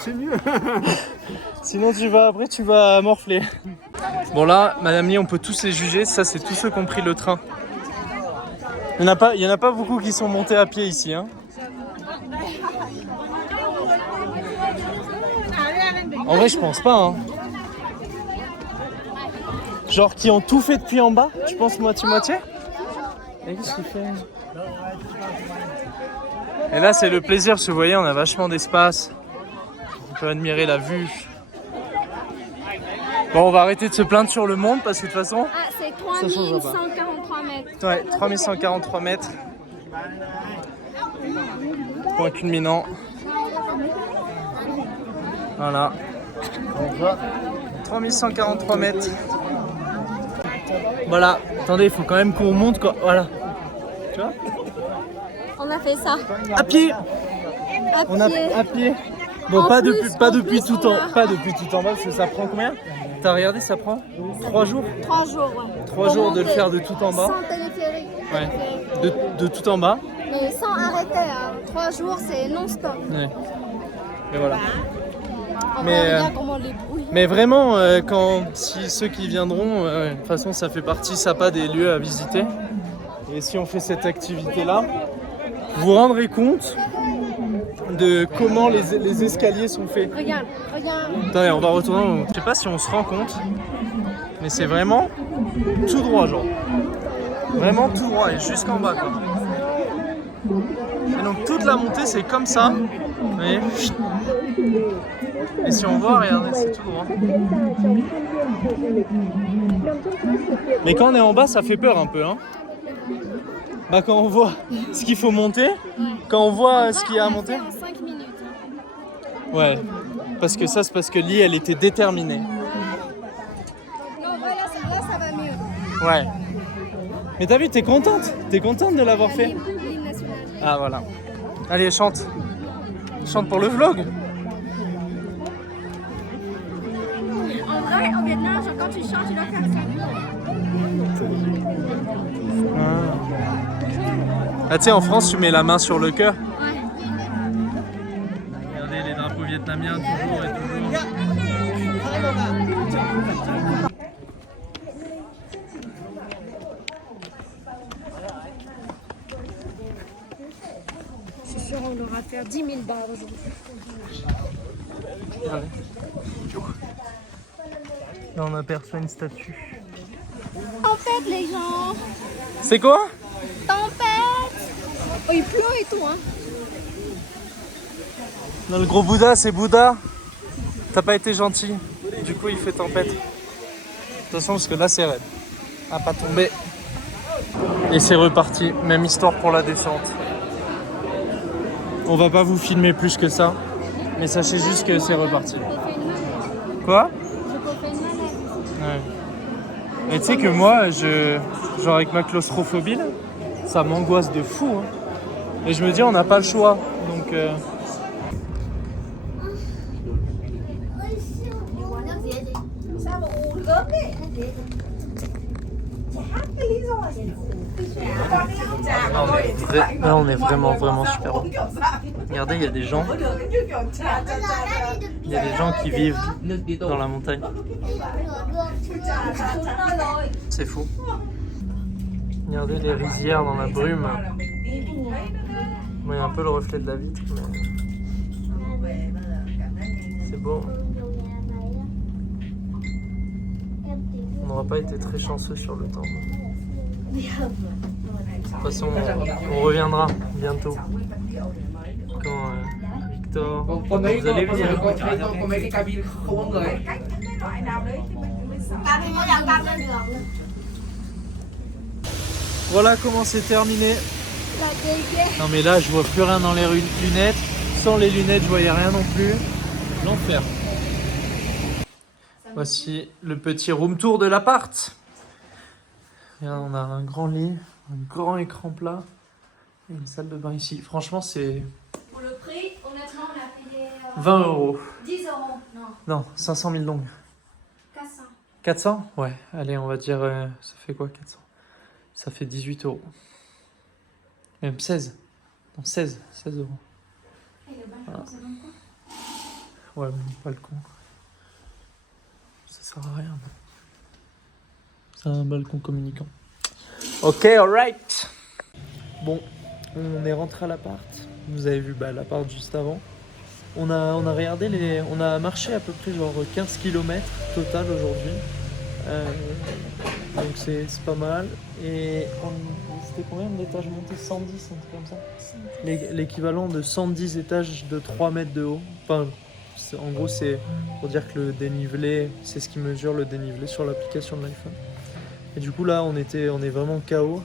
Sinon, tu vas morfler. Bon là, Madame Lee, on peut tous les juger. Ça, c'est tous ceux qui ont pris le train. Il n'y en a pas beaucoup qui sont montés à pied ici. Hein. En vrai, je pense pas. Hein. Genre qui ont tout fait depuis en bas. Tu penses moitié-moitié? Et qu'est-ce qu'il fait? Et là, c'est le plaisir, parce que vous voyez, on a vachement d'espace. On peut admirer la vue. Bon, on va arrêter de se plaindre sur le monde, parce que de toute façon... Ah, c'est ça changera pas. 3143 mètres. Ouais, 3143 mètres. Point culminant. Voilà. 3143 mètres. Voilà, attendez, il faut quand même qu'on monte quoi. Voilà. Tu vois? On a fait ça. À pied. À On a pied. à pied. Bon, En pas plus, depuis on tout en bas parce que ça prend combien? T'as regardé, ça prend 3 jours? 3 jours, ouais. 3 Pour jours de le monter. faire de tout en bas. Sans téléphérique. Ouais. De tout en bas. Mais sans arrêter. Hein. 3 jours, c'est non-stop. Ouais. Et voilà. Encore, Mais, regarde comment les bruits. Mais vraiment, si ceux qui viendront, de toute façon, ça fait partie, ça pas des lieux à visiter. Et si on fait cette activité-là, vous vous rendrez compte de comment les escaliers sont faits. Regarde. Attendez, on va retourner. Je sais pas si on se rend compte, mais c'est vraiment tout droit, genre. Vraiment tout droit et jusqu'en bas, quoi. Et donc toute la montée, c'est comme ça. Vous voyez ? Et si on voit, regardez, c'est tout droit. Mais quand on est en bas, ça fait peur un peu, hein. Bah quand on voit ce qu'il faut monter, quand on voit ce qu'il y a à monter. En 5 minutes. Ouais, parce que ça, c'est parce que Lee, elle était déterminée. Non, voilà, là, ça va mieux. Ouais. Mais t'as vu, t'es contente de l'avoir fait. L'hymne national. Ah voilà. Allez, chante. Chante pour le vlog. En vrai, au Vietnam, genre, quand tu chantes, tu dois faire ça. Ah, tu sais, en France, tu mets la main sur le cœur. Ouais. Regardez les drapeaux vietnamiens, toujours et toujours. Je suis sûre qu'on aura fait 10 000 bars aujourd'hui. Regardez. Là, on aperçoit une statue. Tempête, les gens. C'est quoi? Tempête. Oh, il pleut et tout, hein. Non, le gros Bouddha, c'est Bouddha. T'as pas été gentil. Du coup, il fait tempête. Attention, parce que là, c'est raide. À pas tomber. Et c'est reparti. Même histoire pour la descente. On va pas vous filmer plus que ça. Mais sachez juste que c'est reparti. Quoi? Ouais. Et tu sais que moi, genre avec ma claustrophobie, là, ça m'angoisse de fou. Hein. Et je me dis, on n'a pas le choix. Donc... Là, on est vraiment super bon. Regardez, il y a des gens. Il y a des gens qui vivent dans la montagne. C'est fou. Regardez les rizières dans la brume. Bon, il y a un peu le reflet de la vitre, mais c'est beau. On n'aura pas été très chanceux sur le temps. De toute façon, on reviendra bientôt. Quand Victor, vous allez venir. Voilà comment c'est terminé. Non mais là, je vois plus rien dans les lunettes. Sans les lunettes, je voyais rien non plus. L'enfer. Voici le petit room tour de l'appart. On a un grand lit, un grand écran plat et une salle de bain ici. Franchement, c'est Pour le prix, honnêtement, on a payé 20 €. 10 €. Non, Non, 500 000 longues. 400. 400? Ouais, allez, on va dire... ça fait quoi 400? Ça fait 18 €. Même 16. Non, 16 €. Et le balcon, c'est bon quoi? Ouais, mais pas le con. Ça sert à rien. C'est un balcon communicant. Ok, alright. Bon, on est rentré à l'appart. Vous avez vu l'appart juste avant. On a regardé on a marché à peu près genre 15 km total aujourd'hui. Donc c'est pas mal. Et c'était combien d'étages montés? 110, un truc comme ça. L'équivalent de 110 étages de 3 mètres de haut. Enfin, en gros, c'est pour dire que le dénivelé, c'est ce qui mesure le dénivelé sur l'application de l'iPhone. Et du coup, là, on est vraiment KO.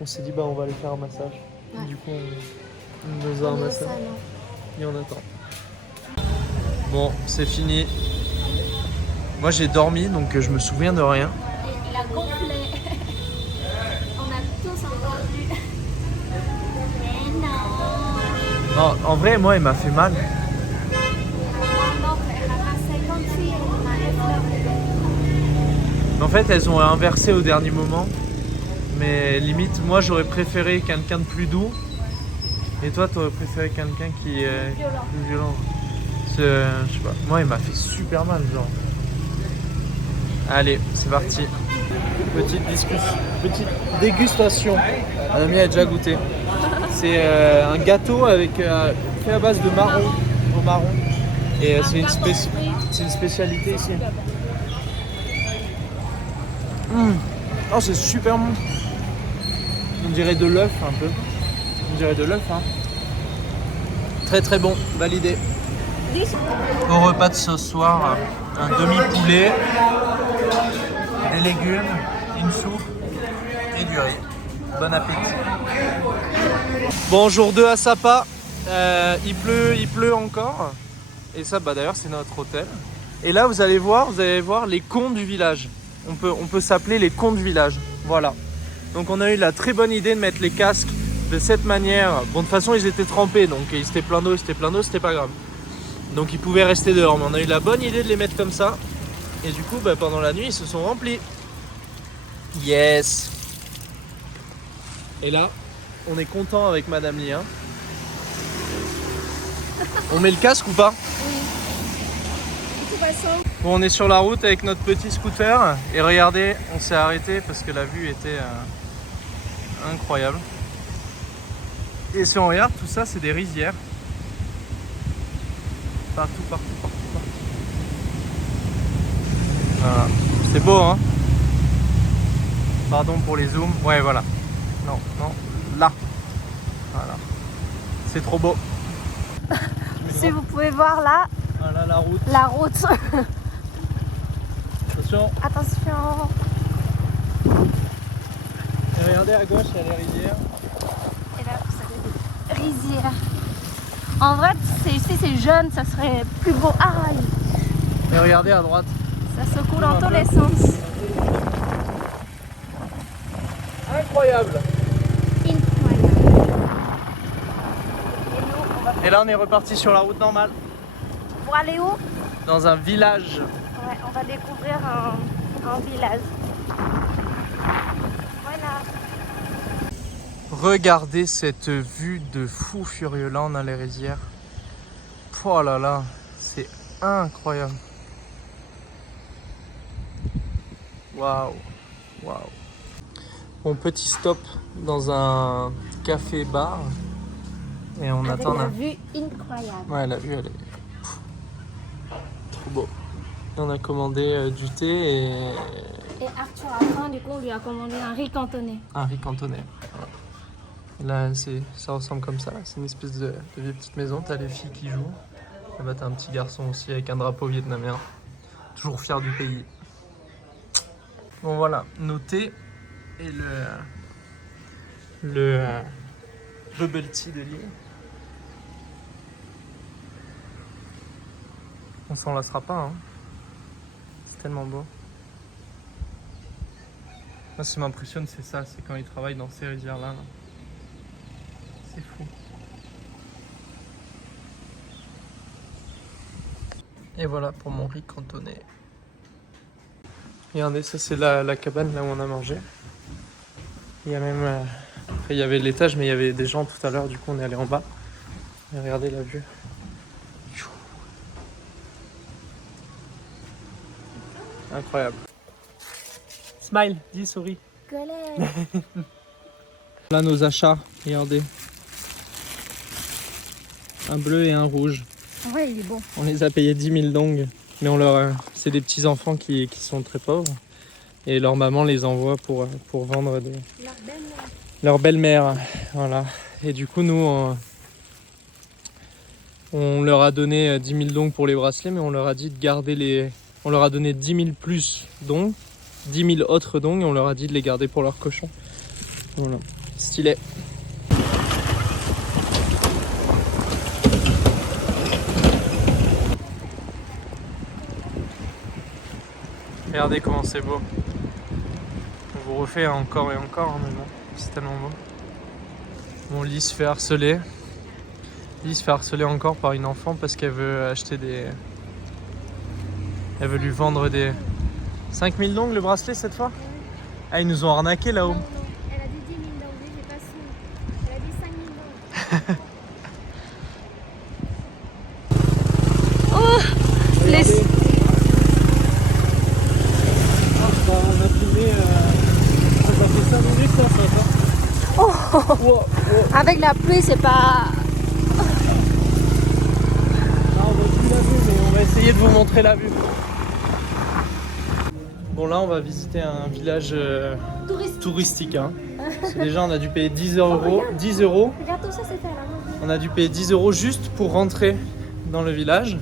On s'est dit, on va aller faire un massage. Ouais. Et du coup, on nous a un massage. Et on attend. Bon, c'est fini. Moi, j'ai dormi, donc je me souviens de rien. Il a gonflé. perdu. Mais non. Non, en vrai, moi, il m'a fait mal. Non, elle a 50 filles, on a effleuré. En fait, elles ont inversé au dernier moment. Mais limite, moi, j'aurais préféré quelqu'un de plus doux. Et toi, t'aurais préféré quelqu'un qui est plus violent. Je sais pas. Moi, il m'a fait super mal, genre. Allez, c'est parti. Petite discussion, petite dégustation. Madame a déjà goûté. C'est un gâteau avec fait à base de marron, au marron. Et c'est une spécialité ici. Oh, c'est super bon. On dirait de l'œuf un peu. On dirait de l'œuf, hein. Très très bon, validé. Au repas de ce soir, un demi-poulet, des légumes, une soupe et du riz. Bon appétit. Bon, jour 2 à Sapa, il pleut encore. Et ça, bah, d'ailleurs, c'est notre hôtel. Et là, vous allez voir les cons du village. On peut s'appeler les cons du village. Voilà. Donc on a eu la très bonne idée de mettre les casques de cette manière. Bon, de toute façon, ils étaient trempés, donc ils étaient plein d'eau, c'était pas grave. Donc ils pouvaient rester dehors. Mais on a eu la bonne idée de les mettre comme ça. Et du coup, bah, pendant la nuit, ils se sont remplis. Yes. Et là, on est content avec Madame Lia. On met le casque ou pas? De toute façon, Bon, on est sur la route avec notre petit scooter. Et regardez, on s'est arrêté parce que la vue était incroyable. Et si on regarde, tout ça, c'est des rizières. Partout. Voilà. C'est beau, hein? Pardon pour les zooms. Ouais, voilà. Non, là. Voilà. C'est trop beau. Si vous pouvez voir là, Voilà la route. la route. Attention. Attention. Et regardez à gauche, il y a les rizières. Et là, vous avez des rizières. En vrai, ici c'est jeune, ça serait plus beau. Ah, Et regardez à droite. ça se coule dans tous les sens. Incroyable. Incroyable. Et là, on est reparti sur la route normale. Pour aller où? Dans un village. Ouais, on va découvrir un village. Voilà. Regardez cette vue de fou furieux. Là, on a les rizières. Oh là là, c'est incroyable. Waouh. Bon, petit stop dans un café-bar. Et on Avec attend la un... vue incroyable. Ouais, la vue, elle est trop beau. Et on a commandé du thé et Et Arthur a faim, du coup on lui a commandé un riz cantonais. un riz cantonais. Voilà. Là, ça ressemble comme ça. C'est une espèce de vieille petite maison. T'as les filles qui jouent. Là-bas, t'as un petit garçon aussi avec un drapeau vietnamien. Toujours fier du pays. Bon, voilà. Nos thés et le bubble tea de Lille. On s'en lassera pas, hein. C'est tellement beau. Moi, ce qui m'impressionne, c'est ça, c'est quand ils travaillent dans ces rizières-là. Là. C'est fou. Et voilà pour mon riz cantonais. Regardez, ça c'est la cabane là où on a mangé. Il y a même... après, il y avait l'étage, mais il y avait des gens tout à l'heure, du coup on est allé en bas. Et regardez la vue. Incroyable. Smile, dis souris. Collègue. Là nos achats, regardez. Un bleu et un rouge. Ouais, il est bon. On les a payés 10 000 dong. Mais c'est des petits enfants qui sont très pauvres. Et leur maman les envoie pour vendre leur belle-mère. Voilà. Et du coup nous on leur a donné 10 000 dong pour les bracelets, mais on leur a dit de garder on leur a donné 10 000 plus dong, 10 000 autres dong, et on leur a dit de les garder pour leurs cochons. Voilà. Stylé. Regardez comment c'est beau. On vous refait encore et encore, mais bon, c'est tellement beau. Bon, Lise se fait harceler. Lise se fait harceler encore par une enfant parce qu'elle veut acheter des... Elle veut lui vendre des... 5000 dong le bracelet cette fois? Ah, ils nous ont arnaqué là-haut. Non, elle a dit 10 000 dong, j'ai pas su. Elle a dit 5 000 dong. Oh, les... On a filmé... Ça fait 5 minutes là, ça va. Oh, avec la pluie, c'est pas... Ah, on voit plus la vue, mais on va essayer de vous montrer la vue. Bon, là, on va visiter un village touristique. Hein. Parce que déjà, on a dû payer 10 euros. 10 euros. Regarde tout ça, c'est fait à la main. On a dû payer 10 euros juste pour rentrer dans le village.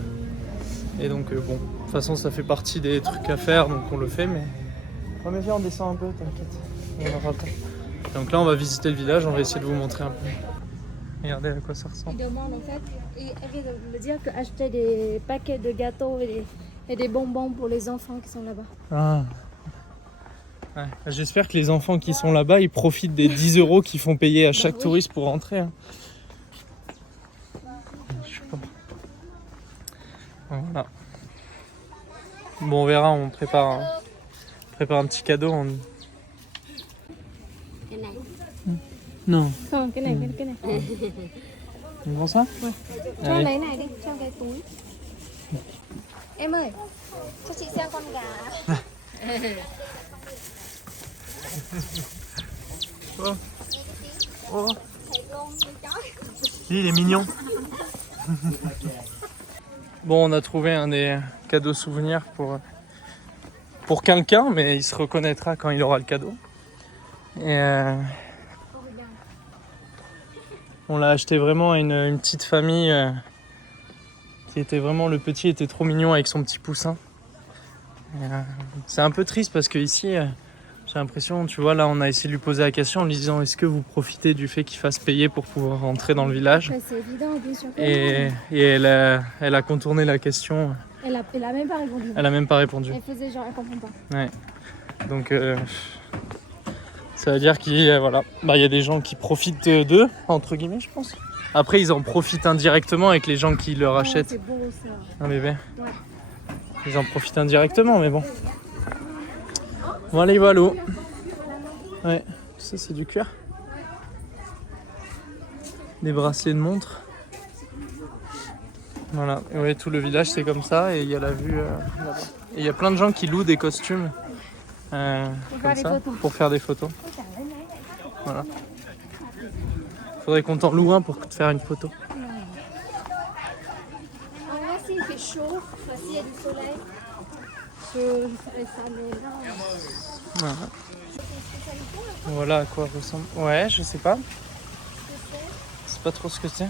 Et donc, bon, de toute façon, ça fait partie des trucs à faire, donc on le fait. Mais oh, mais viens, on descend un peu, t'inquiète. On aura le temps. Donc là, on va visiter le village, on va essayer de vous montrer un peu. Regardez à quoi ça ressemble. Il demande en fait, et elle vient de me dire qu'acheter des paquets de gâteaux et des bonbons pour les enfants qui sont là-bas. Ah. Ouais. J'espère que les enfants qui sont là-bas, ils profitent des 10 euros qu'ils font payer à chaque touriste pour rentrer. Hein. Je sais pas. Voilà. Bon, on verra, on prépare un petit cadeau. Cái này. Non. Không, cái này, cái này. On prend ça? Ouais. Cho Allez. lấy này đi, cho cái túi. Em ơi, cho chị xem con gà. Oh. Oh. Il est mignon. Bon, on a trouvé un des cadeaux souvenirs pour quelqu'un, mais il se reconnaîtra quand il aura le cadeau. Et on l'a acheté vraiment à une petite famille qui était vraiment... Le petit était trop mignon avec son petit poussin. Et, c'est un peu triste parce que ici, j'ai l'impression, tu vois, là on a essayé de lui poser la question en lui disant est-ce que vous profitez du fait qu'il fasse payer pour pouvoir rentrer dans le village? Ouais, c'est évident, bien sûr. Et elle a contourné la question. Elle a même pas répondu. Elle a même pas répondu. Elle faisait genre, elle comprend pas. Ouais. Donc ça veut dire qu'il voilà, bah, y a des gens qui profitent d'eux, entre guillemets, je pense. Après, ils en profitent indirectement avec les gens qui leur Oh, achètent c'est beau ça. un bébé. Ouais. Ils en profitent indirectement, mais bon. Voilà, voilà. Ouais, ça c'est du cuir. Des bracelets de montre. Voilà, et ouais, tout le village c'est comme ça et il y a la vue là-bas. Et il y a plein de gens qui louent des costumes comme des ça photos. pour faire des photos. Voilà. Faudrait qu'on t'en loue un pour te faire une photo. En vrai, s'il fait chaud, s'il y a du soleil, ça met là. Voilà. Voilà à quoi ressemble. Ouais, je sais pas. Je sais pas trop ce que c'est.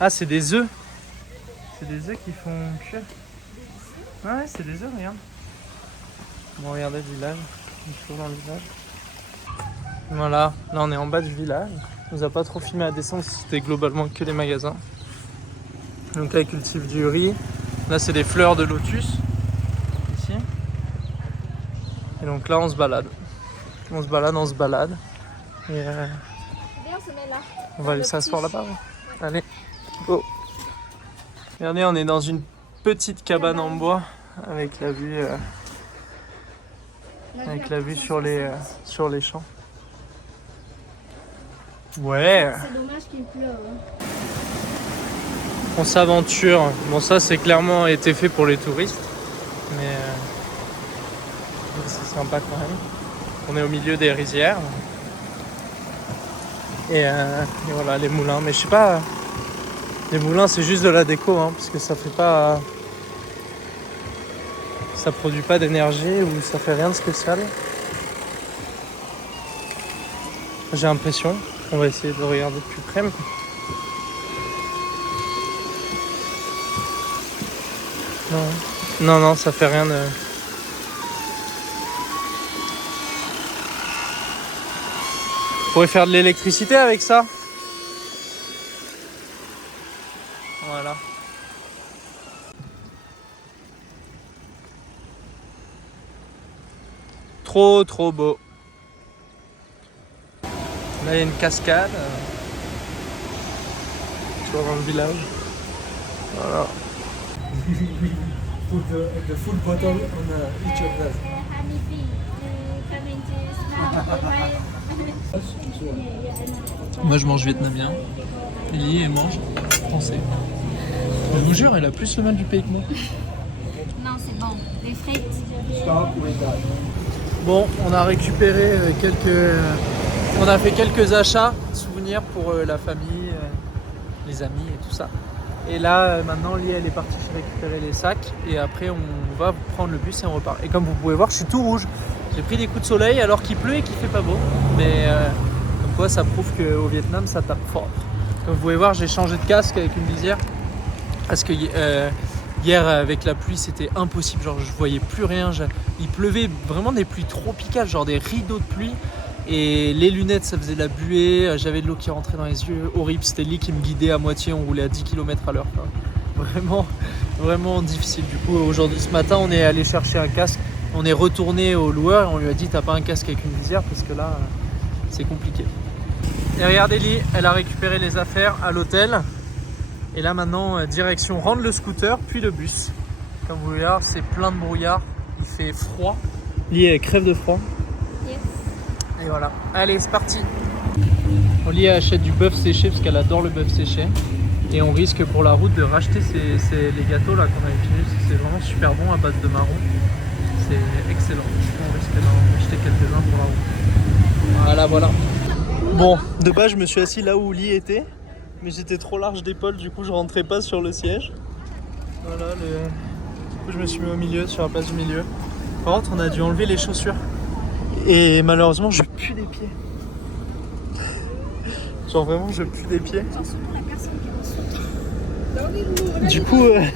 Ah, c'est des œufs. C'est des œufs qui font cuire. Ouais, c'est des œufs, regarde. Bon, regardez le village. Il faut dans le village. Voilà, là on est en bas du village. On nous a pas trop filmé à descendre, c'était globalement que des magasins. Donc là, ils cultivent du riz. Là, c'est des fleurs de lotus. Ici. Et donc là, on se balade. On se balade. Et Viens, on se met là. on va aller s'asseoir là-bas. Ouais. Allez, go. Regardez, on est dans une petite cabane en bois avec la vue, sur les champs. Ouais. C'est dommage qu'il pleuve. Hein. On s'aventure. Bon, ça c'est clairement été fait pour les touristes, mais c'est sympa quand même. On est au milieu des rizières. Et voilà les moulins. Mais je sais pas. Les moulins c'est juste de la déco, hein, parce que ça fait pas. Ça produit pas d'énergie ou ça fait rien de spécial. J'ai l'impression. On va essayer de regarder de plus près. Non, ça fait rien de... On pourrait faire de l'électricité avec ça. Voilà. Trop beau. Là, il y a une cascade. toujours dans le village. Voilà. Put the full bottle on each of us. Moi je mange vietnamien, Ellie elle mange français. Je vous jure, elle a plus le mal du pays que moi. Non, c'est bon. Les frites. Bon, on a récupéré on a fait quelques achats, souvenirs pour la famille, les amis et tout ça. Et là, maintenant, Lia, elle est partie récupérer les sacs et après, on va prendre le bus et on repart. Et comme vous pouvez voir, je suis tout rouge. J'ai pris des coups de soleil alors qu'il pleut et qu'il fait pas beau. Mais comme quoi, ça prouve qu'au Vietnam, ça tape fort. Comme vous pouvez voir, j'ai changé de casque avec une visière parce que hier, avec la pluie, c'était impossible. Genre, je voyais plus rien. Il pleuvait vraiment des pluies tropicales, genre des rideaux de pluie. Et les lunettes, ça faisait de la buée, j'avais de l'eau qui rentrait dans les yeux, horrible, c'était Lee qui me guidait à moitié, on roulait à 10 km/h. Vraiment, vraiment difficile. Du coup, aujourd'hui, ce matin, on est allé chercher un casque, on est retourné au loueur et on lui a dit t'as pas un casque avec une visière parce que là, c'est compliqué. Et regardez Lee, elle a récupéré les affaires à l'hôtel. Et là maintenant, direction rendre le scooter, puis le bus. Comme vous voyez là, c'est plein de brouillard, il fait froid. Lee, elle crève de froid. Yes. Et voilà, allez c'est parti. Oli achète du bœuf séché parce qu'elle adore le bœuf séché. Et on risque pour la route de racheter les gâteaux là qu'on a utilisés. C'est vraiment super bon à base de marron. C'est excellent. On risque d'en acheter quelques-uns pour la route. Voilà. Bon, de base je me suis assis là où Oli était. Mais j'étais trop large d'épaule, du coup je rentrais pas sur le siège. Voilà, du coup je me suis mis au milieu, sur la place du milieu. Par contre on a dû enlever les chaussures. Et malheureusement, je pue des pieds. Genre vraiment, je pue des pieds. Du coup... Attends,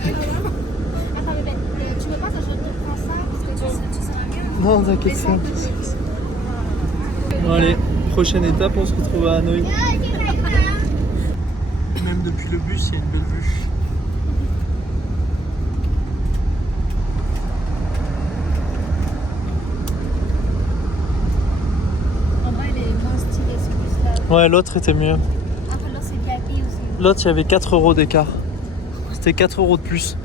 bébé, tu veux pas que je te prends ça parce que tu seras mieux. Non, t'inquiète, c'est un peu. Bon allez, prochaine étape, on se retrouve à Hanoï. Même depuis le bus, il y a une belle vue. Ouais, l'autre était mieux. Après, l'autre, c'est VIP aussi. L'autre, il y avait 4 € d'écart. C'était 4 € de plus.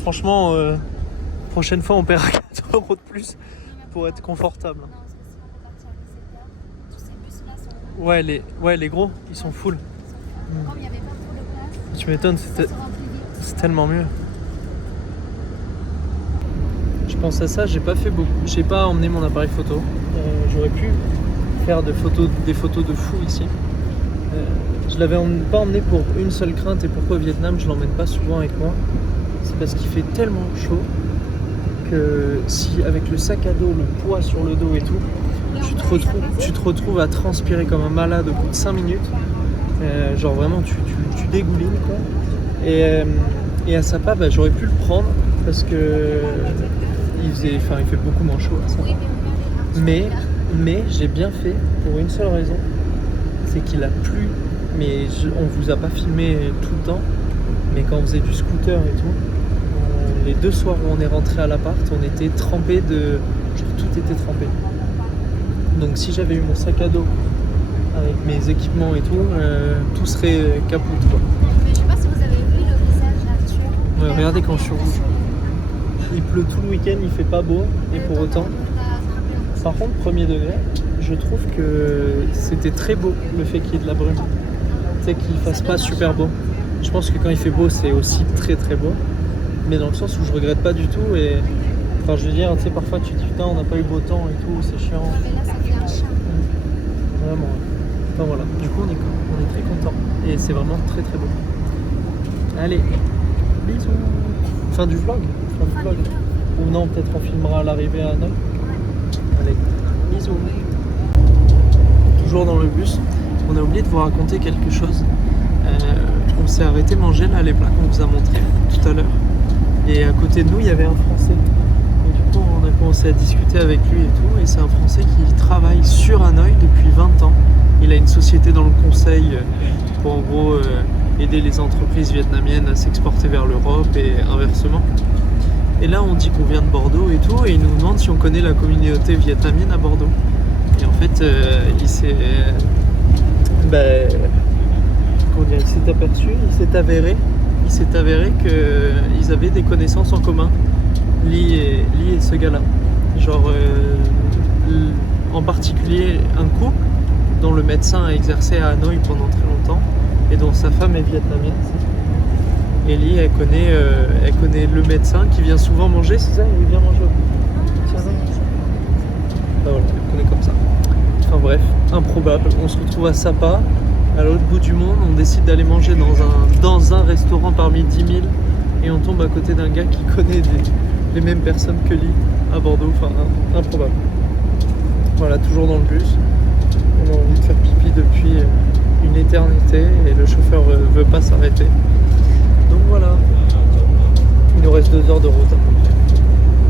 Franchement, prochaine fois, on paiera 4 € de plus pour être confortable. Non, parce que si on est parti à 17h, tous ces bus-là sont... Ouais, les gros, ils sont full. Comme il n'y avait pas trop de place, Tu m'étonnes, ça se remplit vite. c'est tellement mieux. Je pense à ça, j'ai pas fait beaucoup. J'ai pas emmené mon appareil photo. J'aurais pu faire des photos de fou ici. Je l'avais pas emmené pour une seule crainte et pourquoi au Vietnam je l'emmène pas souvent avec moi. C'est parce qu'il fait tellement chaud que si avec le sac à dos, le poids sur le dos et tout, tu te retrouves à transpirer comme un malade au bout de 5 minutes. Genre vraiment tu dégoulines quoi. Et à Sapa, j'aurais pu le prendre parce que il fait beaucoup moins chaud à Sapa. Mais j'ai bien fait pour une seule raison, c'est qu'il a plu, mais on vous a pas filmé tout le temps, mais quand on faisait du scooter et tout, les 2 soirs où on est rentré à l'appart, on était trempé genre tout était trempé. Donc si j'avais eu mon sac à dos avec mes équipements et tout serait capote quoi. Mais je sais pas si vous avez vu le visage d'Arthur. Ouais, regardez quand je suis rouge. Il pleut tout le week-end, il fait pas beau, et pour autant... Par contre, premier degré, je trouve que c'était très beau le fait qu'il y ait de la brume. Tu sais, qu'il fasse pas super beau. Je pense que quand il fait beau, c'est aussi très très beau. Mais dans le sens où je regrette pas du tout. Et enfin, je veux dire, tu sais, parfois tu te dis putain, on n'a pas eu beau temps et tout, c'est chiant. Mais là, ça fait un chat. Vraiment. Enfin voilà. Du coup, on est très content. Et c'est vraiment très très beau. Allez, bisous. Fin du vlog. Ou non, peut-être on filmera à l'arrivée à Hanoï. Allez, bisous. Toujours dans le bus, on a oublié de vous raconter quelque chose. On s'est arrêté manger là les plats qu'on vous a montrés tout à l'heure. Et à côté de nous, il y avait un Français. Et du coup, on a commencé à discuter avec lui et tout. Et c'est un Français qui travaille sur Hanoï depuis 20 ans. Il a une société dans le conseil pour en gros aider les entreprises vietnamiennes à s'exporter vers l'Europe et inversement. Et là, on dit qu'on vient de Bordeaux et tout, et il nous demande si on connaît la communauté vietnamienne à Bordeaux. Et en fait, il s'est... comment dire, il s'est avéré qu'ils avaient des connaissances en commun, Lee et ce gars-là. Genre, en particulier un couple dont le médecin a exercé à Hanoï pendant très longtemps et dont sa femme est vietnamienne. Et Lee, elle connaît le médecin qui vient souvent manger, c'est ça? Il vient manger au... Tiens, non. Ah voilà, elle connaît comme ça. Enfin bref, improbable. On se retrouve à Sapa, à l'autre bout du monde. On décide d'aller manger dans un restaurant parmi 10 000 et on tombe à côté d'un gars qui connaît les mêmes personnes que Lee à Bordeaux. Enfin, improbable. Voilà, toujours dans le bus. On a envie de faire pipi depuis une éternité et le chauffeur veut pas s'arrêter. Donc voilà, il nous reste 2 heures de route.